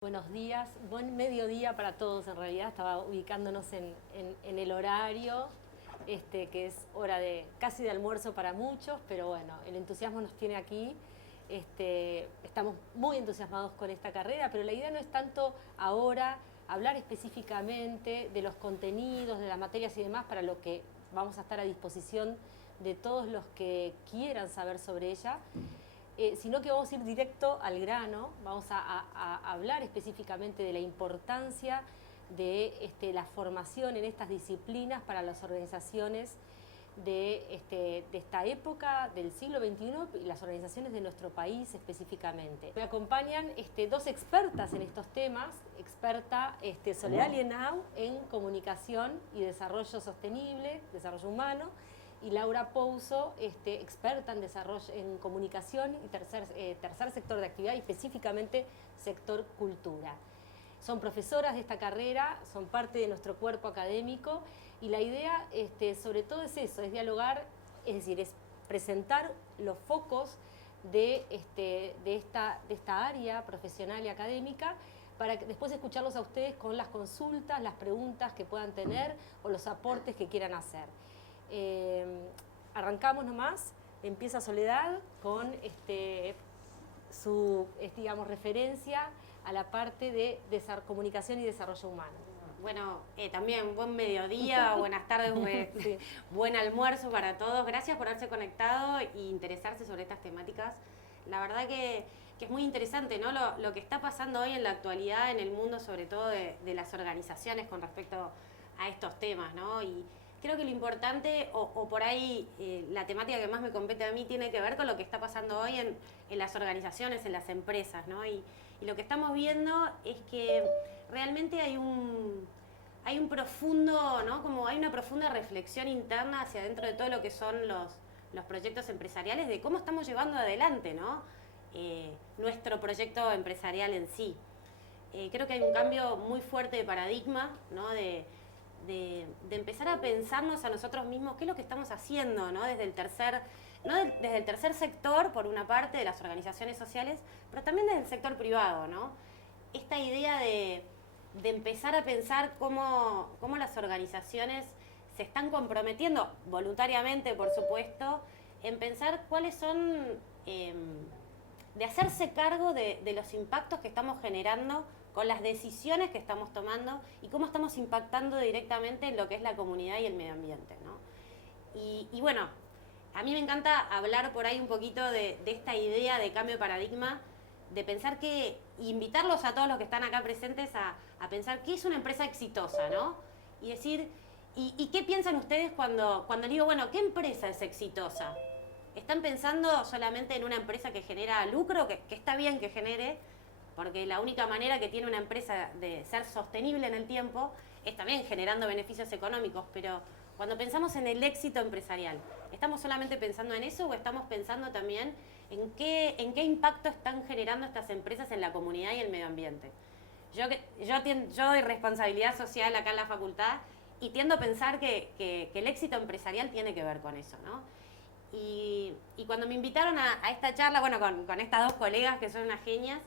Buenos días, buen mediodía para todos en realidad. Estaba ubicándonos en el horario, que es hora de casi de almuerzo para muchos, pero bueno, el entusiasmo nos tiene aquí. Estamos muy entusiasmados con esta carrera, pero la idea no es tanto ahora hablar específicamente de los contenidos, de las materias y demás, para lo que vamos a estar a disposición de todos los que quieran saber sobre ella. Sino que vamos a ir directo al grano, vamos a hablar específicamente de la importancia de la formación en estas disciplinas para las organizaciones de esta época del siglo XXI y las organizaciones de nuestro país específicamente. Me acompañan dos expertas en estos temas, experta Soledad Lienau en comunicación y desarrollo sostenible, desarrollo humano, y Laura Pouso, experta en desarrollo en comunicación y tercer sector de actividad, y específicamente sector cultura. Son profesoras de esta carrera, son parte de nuestro cuerpo académico, y la idea sobre todo es eso, es dialogar, es decir, es presentar los focos de esta área profesional y académica, para después escucharlos a ustedes con las consultas, las preguntas que puedan tener o los aportes que quieran hacer. Arrancamos nomás, empieza Soledad con su digamos, referencia a la parte de comunicación y desarrollo humano. Bueno, también buen mediodía, buenas tardes, Sí. buen almuerzo para todos. Gracias por haberse conectado e interesarse sobre estas temáticas. La verdad que es muy interesante, ¿no? Lo que está pasando hoy en la actualidad en el mundo, sobre todo de las organizaciones con respecto a estos temas, ¿no? Y creo que lo importante, o por ahí la temática que más me compete a mí, tiene que ver con lo que está pasando hoy en las organizaciones, en las empresas, ¿no? Y lo que estamos viendo es que realmente hay un profundo, ¿no? Como hay una profunda reflexión interna hacia dentro de todo lo que son los proyectos empresariales, de cómo estamos llevando adelante, ¿no? Nuestro proyecto empresarial en sí. Creo que hay un cambio muy fuerte de paradigma, ¿no? De empezar a pensarnos a nosotros mismos qué es lo que estamos haciendo, ¿no? Desde el tercer sector, por una parte, de las organizaciones sociales, pero también desde el sector privado, ¿no? Esta idea de empezar a pensar cómo las organizaciones se están comprometiendo, voluntariamente por supuesto, en pensar cuáles son, de hacerse cargo de los impactos que estamos generando con las decisiones que estamos tomando y cómo estamos impactando directamente en lo que es la comunidad y el medio ambiente, ¿no? Y bueno, a mí me encanta hablar por ahí un poquito de esta idea de cambio de paradigma, de pensar que, invitarlos a todos los que están acá presentes a pensar qué es una empresa exitosa, ¿no? Y decir, ¿y qué piensan ustedes cuando digo, bueno, ¿qué empresa es exitosa? ¿Están pensando solamente en una empresa que genera lucro, que está bien que genere, porque la única manera que tiene una empresa de ser sostenible en el tiempo es también generando beneficios económicos, pero cuando pensamos en el éxito empresarial, ¿estamos solamente pensando en eso o estamos pensando también en qué impacto están generando estas empresas en la comunidad y el medio ambiente? Yo doy responsabilidad social acá en la facultad y tiendo a pensar que el éxito empresarial tiene que ver con eso, ¿no? Y cuando me invitaron a esta charla, bueno, con estas dos colegas que son unas genias,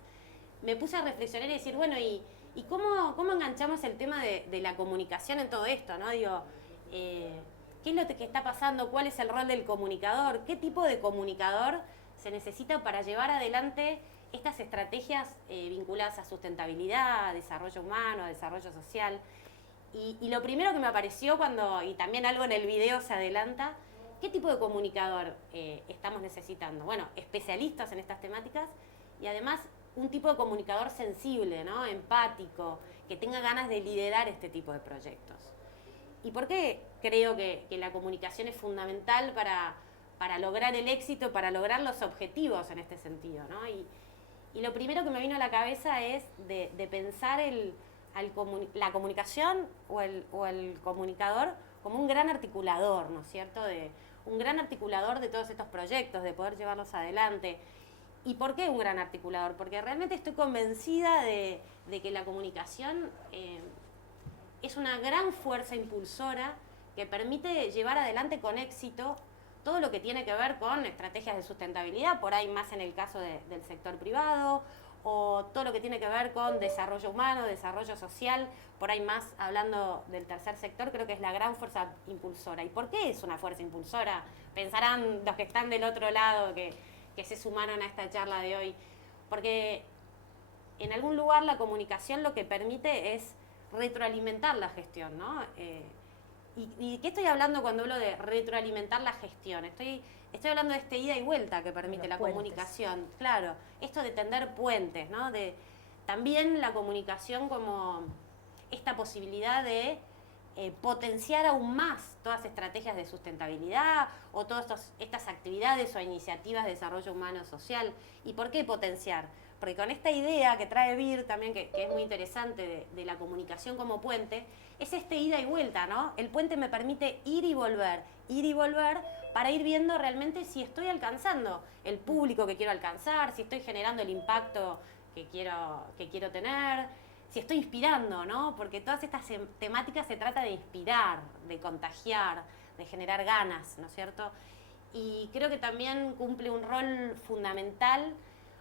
me puse a reflexionar y decir, bueno, ¿y cómo enganchamos el tema de la comunicación en todo esto, ¿no? Digo, ¿qué es lo que está pasando? ¿Cuál es el rol del comunicador? ¿Qué tipo de comunicador se necesita para llevar adelante estas estrategias vinculadas a sustentabilidad, a desarrollo humano, a desarrollo social? Y lo primero que me apareció y también algo en el video se adelanta, ¿qué tipo de comunicador estamos necesitando? Bueno, especialistas en estas temáticas y además un tipo de comunicador sensible, ¿no? Empático, que tenga ganas de liderar este tipo de proyectos. ¿Y por qué creo que la comunicación es fundamental para lograr el éxito, para lograr los objetivos en este sentido, ¿no? Y lo primero que me vino a la cabeza es de pensar la comunicación o el comunicador como un gran articulador, ¿no es cierto? Un gran articulador de todos estos proyectos, de poder llevarlos adelante. ¿Y por qué un gran articulador? Porque realmente estoy convencida de que la comunicación es una gran fuerza impulsora que permite llevar adelante con éxito todo lo que tiene que ver con estrategias de sustentabilidad, por ahí más en el caso del sector privado, o todo lo que tiene que ver con desarrollo humano, desarrollo social, por ahí más hablando del tercer sector, creo que es la gran fuerza impulsora. ¿Y por qué es una fuerza impulsora? Pensarán los que están del otro lado que se sumaron a esta charla de hoy. Porque en algún lugar la comunicación lo que permite es retroalimentar la gestión, ¿no? ¿Y qué estoy hablando cuando hablo de retroalimentar la gestión? Estoy hablando de este ida y vuelta que permite la comunicación. Claro, esto de tender puentes, ¿no? También la comunicación como esta posibilidad de potenciar aún más todas las estrategias de sustentabilidad o todas estas actividades o iniciativas de desarrollo humano social. ¿Y por qué potenciar? Porque con esta idea que trae Vir también, que es muy interesante, de la comunicación como puente, es este ida y vuelta, ¿no? El puente me permite ir y volver para ir viendo realmente si estoy alcanzando el público que quiero alcanzar, si estoy generando el impacto que quiero tener, si estoy inspirando, ¿no? Porque todas estas temáticas se trata de inspirar, de contagiar, de generar ganas, ¿no es cierto? Y creo que también cumple un rol fundamental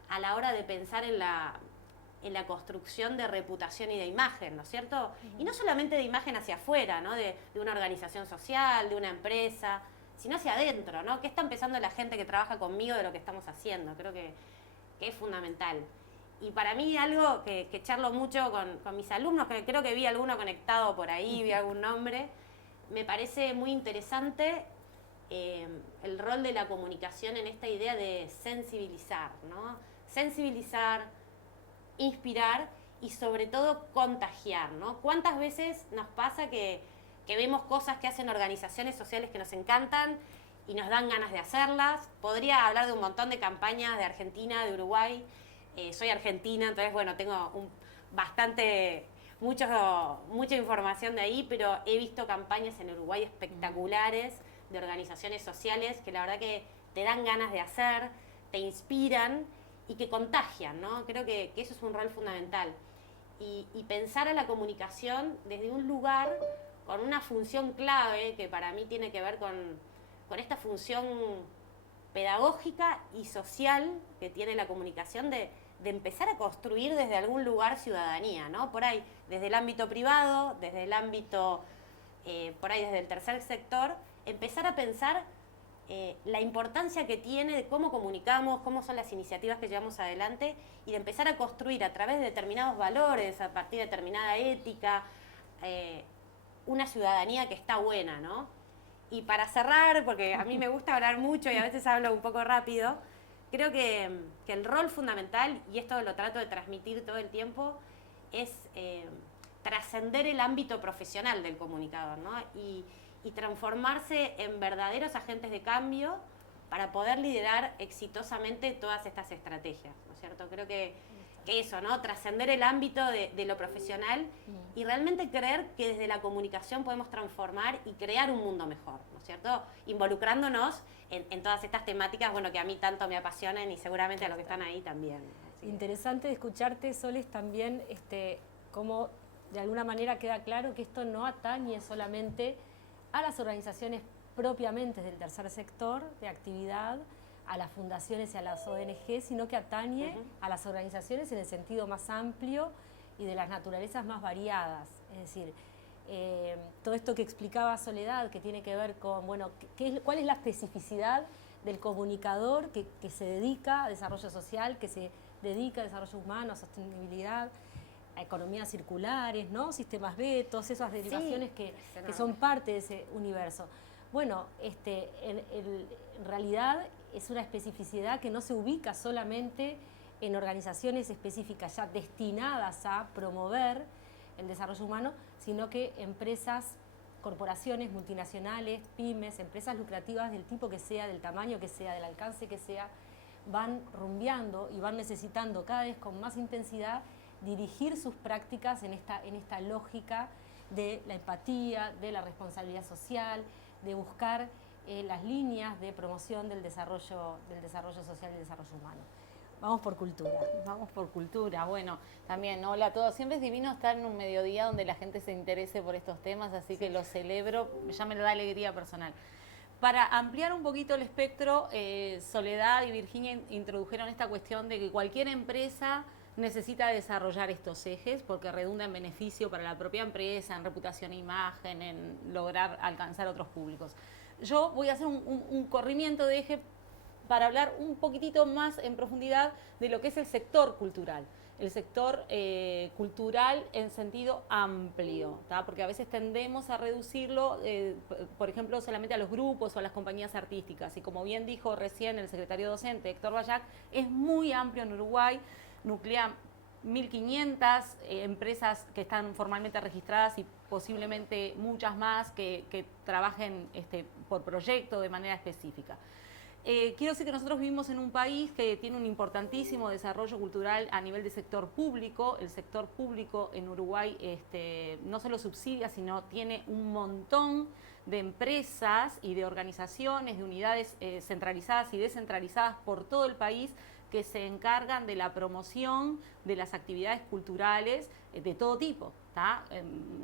a la hora de pensar en la construcción de reputación y de imagen, ¿no es cierto? Uh-huh. Y no solamente de imagen hacia afuera, ¿no? De una organización social, de una empresa, sino hacia adentro, ¿no? ¿Qué está empezando la gente que trabaja conmigo de lo que estamos haciendo? Creo que es fundamental. Y para mí algo que charlo mucho con mis alumnos, que creo que vi alguno conectado por ahí, vi algún nombre, me parece muy interesante el rol de la comunicación en esta idea de sensibilizar, ¿no? Sensibilizar, inspirar y sobre todo contagiar, ¿no? ¿Cuántas veces nos pasa que vemos cosas que hacen organizaciones sociales que nos encantan y nos dan ganas de hacerlas? Podría hablar de un montón de campañas de Argentina, de Uruguay. Soy argentina, entonces, bueno, tengo mucha información de ahí, pero he visto campañas en Uruguay espectaculares de organizaciones sociales que la verdad que te dan ganas de hacer, te inspiran y que contagian, ¿no? Creo que eso es un rol fundamental. Y pensar a la comunicación desde un lugar con una función clave que para mí tiene que ver con esta función pedagógica y social que tiene la comunicación de empezar a construir desde algún lugar ciudadanía, ¿no? Por ahí, desde el ámbito privado, desde el ámbito, por ahí desde el tercer sector, empezar a pensar la importancia que tiene de cómo comunicamos, cómo son las iniciativas que llevamos adelante y de empezar a construir a través de determinados valores, a partir de determinada ética, una ciudadanía que está buena, ¿no? Y para cerrar, porque a mí me gusta hablar mucho y a veces hablo un poco rápido, creo que el rol fundamental, y esto lo trato de transmitir todo el tiempo, es trascender el ámbito profesional del comunicador, ¿no? Y transformarse en verdaderos agentes de cambio para poder liderar exitosamente todas estas estrategias, ¿no es cierto? Creo que eso, ¿no? Trascender el ámbito de lo profesional y realmente creer que desde la comunicación podemos transformar y crear un mundo mejor, ¿no es cierto? Involucrándonos en todas estas temáticas, bueno, que a mí tanto me apasionan y seguramente a los que están ahí también. Interesante de escucharte, Soles, también cómo de alguna manera queda claro que esto no atañe solamente a las organizaciones propiamente del tercer sector de actividad, a las fundaciones y a las ONG, sino que atañe a las organizaciones en el sentido más amplio y de las naturalezas más variadas. Es decir, todo esto que explicaba Soledad, que tiene que ver con, bueno, cuál es la especificidad del comunicador que se dedica a desarrollo social, que se dedica a desarrollo humano, a sostenibilidad, a economías circulares, ¿no? Sistemas B, todas esas derivaciones que son parte de ese universo. Bueno, en realidad es una especificidad que no se ubica solamente en organizaciones específicas ya destinadas a promover el desarrollo humano, sino que empresas, corporaciones multinacionales, pymes, empresas lucrativas del tipo que sea, del tamaño que sea, del alcance que sea, van rumbeando y van necesitando cada vez con más intensidad dirigir sus prácticas en esta lógica de la empatía, de la responsabilidad social, de buscar las líneas de promoción del desarrollo social y el desarrollo humano. Vamos por cultura. Vamos por cultura. Bueno, también, hola a todos. Siempre es divino estar en un mediodía donde la gente se interese por estos temas, así que lo celebro, ya me da alegría personal. Para ampliar un poquito el espectro, Soledad y Virginia introdujeron esta cuestión de que cualquier empresa necesita desarrollar estos ejes porque redunda en beneficio para la propia empresa, en reputación e imagen, en lograr alcanzar otros públicos. Yo voy a hacer un corrimiento de eje para hablar un poquitito más en profundidad de lo que es el sector cultural. El sector cultural en sentido amplio, ¿tá? Porque a veces tendemos a reducirlo, por ejemplo, solamente a los grupos o a las compañías artísticas. Y como bien dijo recién el secretario docente Héctor Bayac, es muy amplio en Uruguay, nuclea 1.500 empresas que están formalmente registradas y posiblemente muchas más que trabajen por proyecto de manera específica. Quiero decir que nosotros vivimos en un país que tiene un importantísimo desarrollo cultural a nivel de sector público. El sector público en Uruguay no solo subsidia, sino tiene un montón de empresas y de organizaciones, de unidades centralizadas y descentralizadas por todo el país que se encargan de la promoción de las actividades culturales de todo tipo.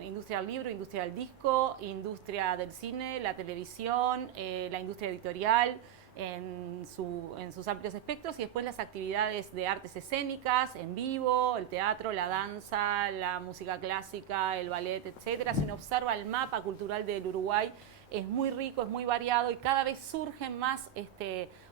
Industria del libro, industria del disco, industria del cine, la televisión, la industria editorial, en sus amplios espectros, y después las actividades de artes escénicas, en vivo, el teatro, la danza, la música clásica, el ballet, etcétera. Si uno observa el mapa cultural del Uruguay, es muy rico, es muy variado y cada vez surgen más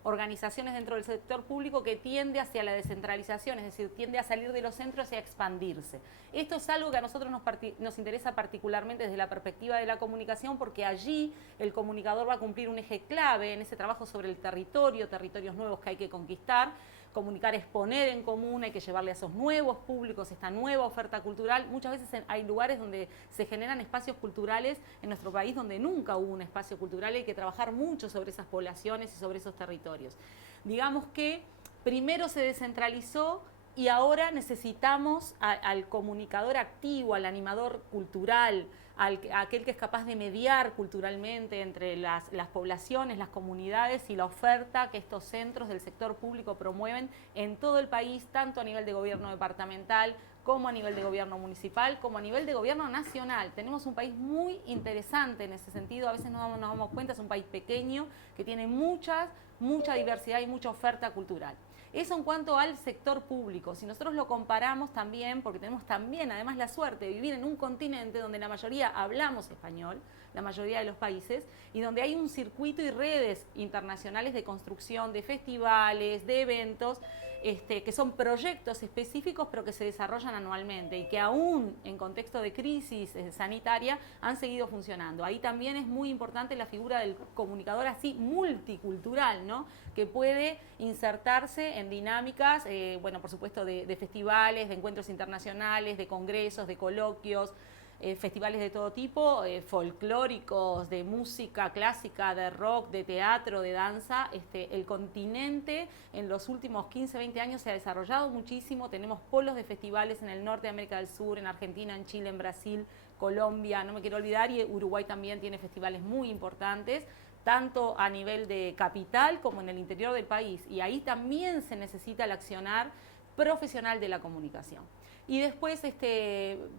organizaciones dentro del sector público que tiende hacia la descentralización, es decir, tiende a salir de los centros y a expandirse. Esto es algo que a nosotros nos interesa particularmente desde la perspectiva de la comunicación, porque allí el comunicador va a cumplir un eje clave en ese trabajo sobre el territorio, territorios nuevos que hay que conquistar. Comunicar es poner en común, hay que llevarle a esos nuevos públicos esta nueva oferta cultural. Muchas veces hay lugares donde se generan espacios culturales en nuestro país donde nunca hubo un espacio cultural, y hay que trabajar mucho sobre esas poblaciones y sobre esos territorios. Digamos que primero se descentralizó y ahora necesitamos al comunicador activo, al animador cultural, a aquel que es capaz de mediar culturalmente entre las poblaciones, las comunidades y la oferta que estos centros del sector público promueven en todo el país, tanto a nivel de gobierno departamental, como a nivel de gobierno municipal, como a nivel de gobierno nacional. Tenemos un país muy interesante en ese sentido, a veces no nos damos cuenta, es un país pequeño que tiene mucha diversidad y mucha oferta cultural. Eso en cuanto al sector público. Si nosotros lo comparamos también, porque tenemos también además la suerte de vivir en un continente donde la mayoría hablamos español, la mayoría de los países, y donde hay un circuito y redes internacionales de construcción, de festivales, de eventos, que son proyectos específicos pero que se desarrollan anualmente y que aún en contexto de crisis sanitaria han seguido funcionando. Ahí también es muy importante la figura del comunicador así multicultural, ¿no? Que puede insertarse en dinámicas, por supuesto, de festivales, de encuentros internacionales, de congresos, de coloquios, festivales de todo tipo, folclóricos, de música clásica, de rock, de teatro, de danza. El continente en los últimos 15, 20 años se ha desarrollado muchísimo. Tenemos polos de festivales en el norte de América del Sur, en Argentina, en Chile, en Brasil, Colombia, no me quiero olvidar, y Uruguay también tiene festivales muy importantes, tanto a nivel de capital como en el interior del país. Y ahí también se necesita el accionar profesional de la comunicación. Y después,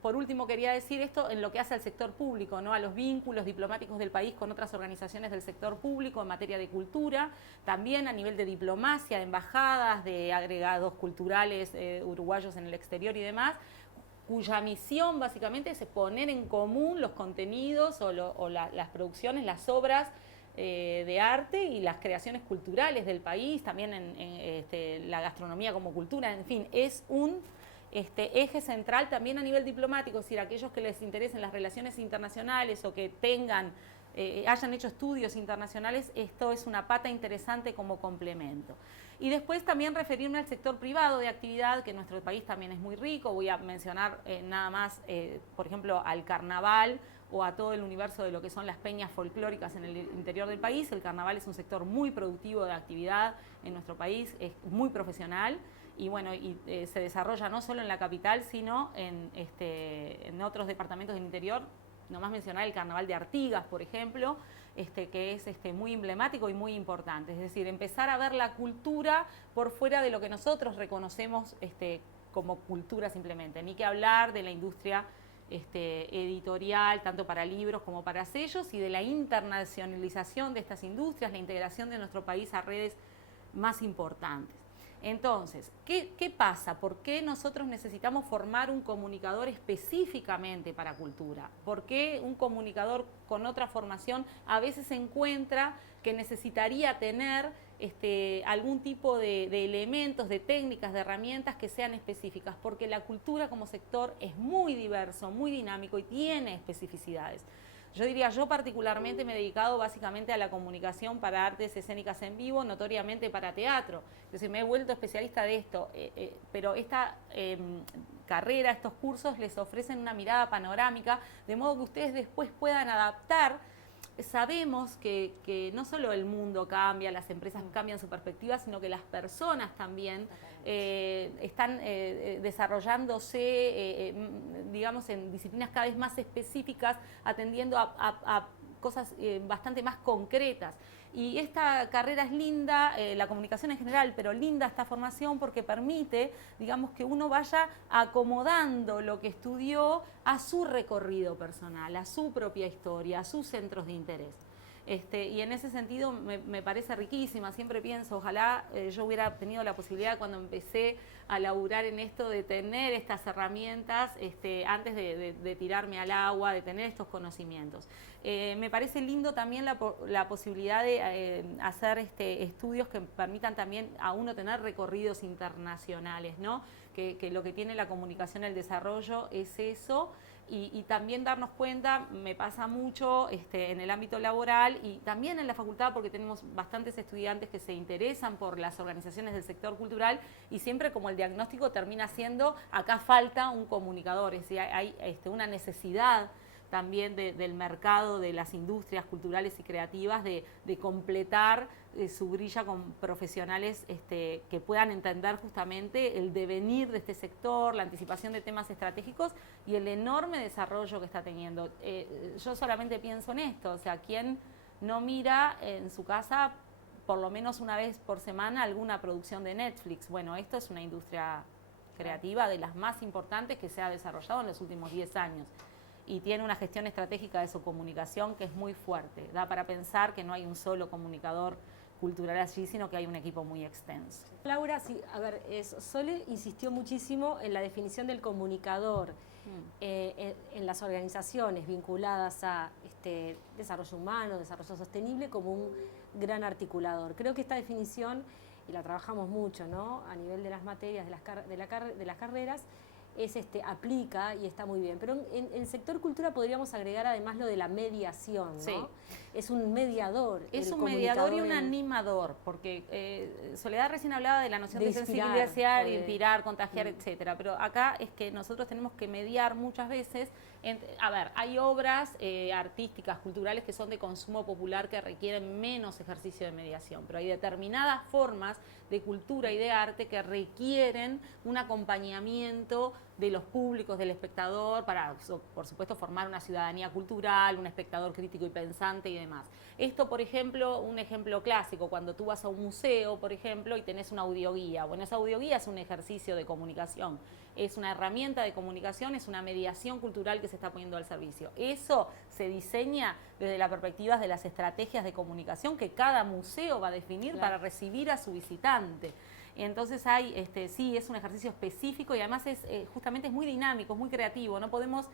por último, quería decir esto en lo que hace al sector público, ¿no? A los vínculos diplomáticos del país con otras organizaciones del sector público en materia de cultura, también a nivel de diplomacia, de embajadas, de agregados culturales uruguayos en el exterior y demás, cuya misión básicamente es poner en común los contenidos o las producciones, las obras de arte y las creaciones culturales del país, también en la gastronomía como cultura, en fin, es un eje central también a nivel diplomático, es decir, aquellos que les interesen las relaciones internacionales o que hayan hecho estudios internacionales, esto es una pata interesante como complemento. Y después también referirme al sector privado de actividad, que en nuestro país también es muy rico. Voy a mencionar nada más, por ejemplo, al carnaval o a todo el universo de lo que son las peñas folclóricas en el interior del país. El carnaval es un sector muy productivo de actividad en nuestro país, es muy profesional. Y bueno, se desarrolla no solo en la capital, sino en otros departamentos del interior. Nomás mencionar el Carnaval de Artigas, por ejemplo, que es muy emblemático y muy importante. Es decir, empezar a ver la cultura por fuera de lo que nosotros reconocemos como cultura simplemente. Ni que hablar de la industria editorial, tanto para libros como para sellos, y de la internacionalización de estas industrias, la integración de nuestro país a redes más importantes. Entonces, ¿qué pasa? ¿Por qué nosotros necesitamos formar un comunicador específicamente para cultura? ¿Por qué un comunicador con otra formación a veces encuentra que necesitaría tener algún tipo de elementos, de técnicas, de herramientas que sean específicas? Porque la cultura como sector es muy diverso, muy dinámico y tiene especificidades. Yo diría, yo particularmente me he dedicado básicamente a la comunicación para artes escénicas en vivo, notoriamente para teatro. Es decir, me he vuelto especialista de esto, pero esta carrera, estos cursos les ofrecen una mirada panorámica, de modo que ustedes después puedan adaptar. Sabemos que no solo el mundo cambia, las empresas cambian su perspectiva, sino que las personas también están desarrollándose, digamos, en disciplinas cada vez más específicas, atendiendo a cosas bastante más concretas. Y esta carrera es linda, la comunicación en general, pero linda esta formación porque permite, digamos, que uno vaya acomodando lo que estudió a su recorrido personal, a su propia historia, a sus centros de interés. Y en ese sentido me parece riquísima. Siempre pienso, ojalá yo hubiera tenido la posibilidad cuando empecé a laburar en esto de tener estas herramientas antes de tirarme al agua, de tener estos conocimientos. Me parece lindo también la posibilidad de hacer estudios que permitan también a uno tener recorridos internacionales, ¿no? Que lo que tiene la comunicación, el desarrollo es eso. Y también darnos cuenta, me pasa mucho en el ámbito laboral y también en la facultad, porque tenemos bastantes estudiantes que se interesan por las organizaciones del sector cultural y siempre como el diagnóstico termina siendo, acá falta un comunicador, es decir, hay una necesidad también del mercado, de las industrias culturales y creativas, de completar su grilla con profesionales que puedan entender justamente el devenir de este sector, la anticipación de temas estratégicos y el enorme desarrollo que está teniendo. Yo solamente pienso en esto, o sea, ¿quién no mira en su casa por lo menos una vez por semana alguna producción de Netflix? Bueno, esto es una industria creativa de las más importantes que se ha desarrollado en los últimos 10 años. Y tiene una gestión estratégica de su comunicación que es muy fuerte. Da para pensar que no hay un solo comunicador cultural allí, sino que hay un equipo muy extenso. Laura, sí, a ver, Sole insistió muchísimo en la definición del comunicador en las organizaciones vinculadas a desarrollo humano, desarrollo sostenible, como un gran articulador. Creo que esta definición, y la trabajamos mucho, ¿no?, a nivel de las materias de las carreras, aplica y está muy bien. Pero en el sector cultura podríamos agregar además lo de la mediación, ¿no? Sí. Es un mediador. Es un mediador y un animador, porque Soledad recién hablaba de la noción de sensibilizar, inspirar, contagiar, etcétera. Pero acá es que nosotros tenemos que mediar muchas veces. A ver, hay obras artísticas, culturales que son de consumo popular que requieren menos ejercicio de mediación, pero hay determinadas formas de cultura y de arte que requieren un acompañamiento de los públicos, del espectador, para, por supuesto, formar una ciudadanía cultural, un espectador crítico y pensante y demás. Esto, por ejemplo, un ejemplo clásico, cuando tú vas a un museo, por ejemplo, y tenés una audioguía. Bueno, esa audioguía es un ejercicio de comunicación, es una herramienta de comunicación, es una mediación cultural que se está poniendo al servicio. Eso se diseña desde la perspectiva de las estrategias de comunicación que cada museo va a definir para recibir a su visitante. Entonces sí, es un ejercicio específico y además justamente es muy dinámico, es muy creativo. No podemos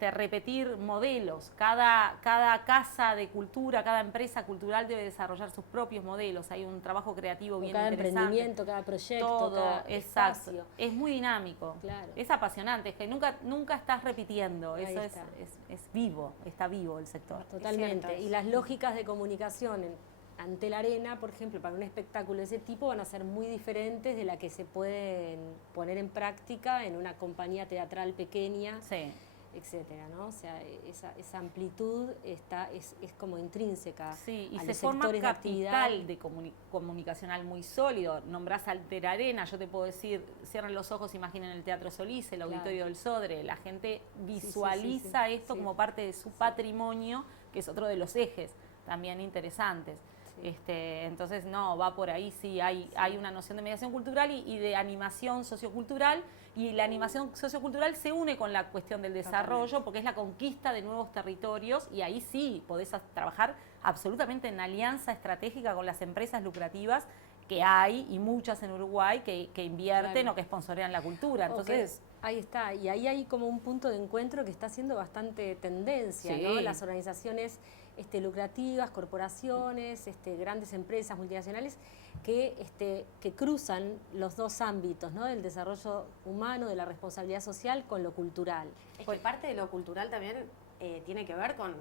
repetir modelos. Cada casa de cultura, cada empresa cultural debe desarrollar sus propios modelos. Hay un trabajo creativo bien interesante. Cada emprendimiento, cada proyecto, todo, cada espacio. Es muy dinámico. Claro. Es apasionante, es que nunca estás repitiendo. Eso es vivo, está vivo el sector. Totalmente. Y las lógicas de comunicación ante la arena, por ejemplo, para un espectáculo de ese tipo van a ser muy diferentes de la que se pueden poner en práctica en una compañía teatral pequeña, etcétera, ¿no? O sea, esa amplitud es como intrínseca. Sí, y se forma un capital de comunicacional muy sólido. Nombrás Alter Arena, yo te puedo decir, cierren los ojos, imaginen el Teatro Solís, el Auditorio del Sodre. La gente visualiza esto como parte de su patrimonio, que es otro de los ejes también interesantes. Entonces, no, va por ahí, hay una noción de mediación cultural y de animación sociocultural, y la animación sociocultural se une con la cuestión del desarrollo, porque es la conquista de nuevos territorios, y ahí sí podés trabajar absolutamente en alianza estratégica con las empresas lucrativas que hay, y muchas en Uruguay, que invierten Claro. o que sponsorean la cultura. Entonces, Ahí está, y ahí hay como un punto de encuentro que está haciendo bastante tendencia, Sí. ¿no? Las organizaciones lucrativas, corporaciones, grandes empresas multinacionales que cruzan los dos ámbitos, ¿no? Del desarrollo humano, de la responsabilidad social con lo cultural. Es que parte de lo cultural también tiene que ver con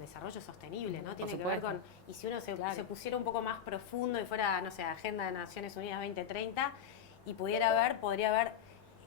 desarrollo sostenible, ¿no? Tiene que ver con, y si uno se pusiera un poco más profundo y fuera, no sé, Agenda de Naciones Unidas 2030 y podría ver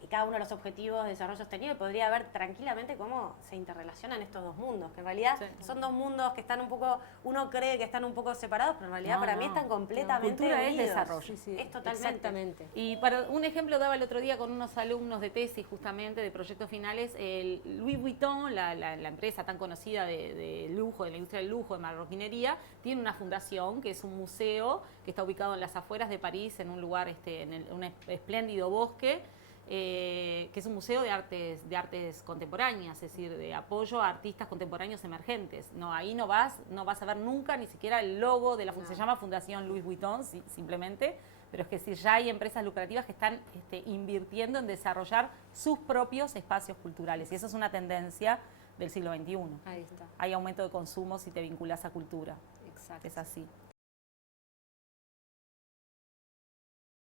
cada uno de los objetivos de desarrollo sostenible, podría ver tranquilamente cómo se interrelacionan estos dos mundos, que en realidad son dos mundos que están un poco, uno cree que están un poco separados, pero en realidad para mí están completamente cultura unidos. es desarrollo. Sí, Es totalmente. Exactamente. Y para un ejemplo daba el otro día con unos alumnos de tesis justamente de proyectos finales, el Louis Vuitton, la empresa tan conocida de lujo, de la industria del lujo, de marroquinería, tiene una fundación que es un museo que está ubicado en las afueras de París, en un lugar, en un espléndido bosque, que es un museo de artes contemporáneas, es decir, de apoyo a artistas contemporáneos emergentes. No, ahí no vas a ver nunca ni siquiera el logo de la fundación, se llama Fundación Louis Vuitton simplemente, pero es que sí, ya hay empresas lucrativas que están invirtiendo en desarrollar sus propios espacios culturales, y eso es una tendencia del siglo XXI. Ahí está. Hay aumento de consumo si te vinculas a cultura. Exacto. Es así.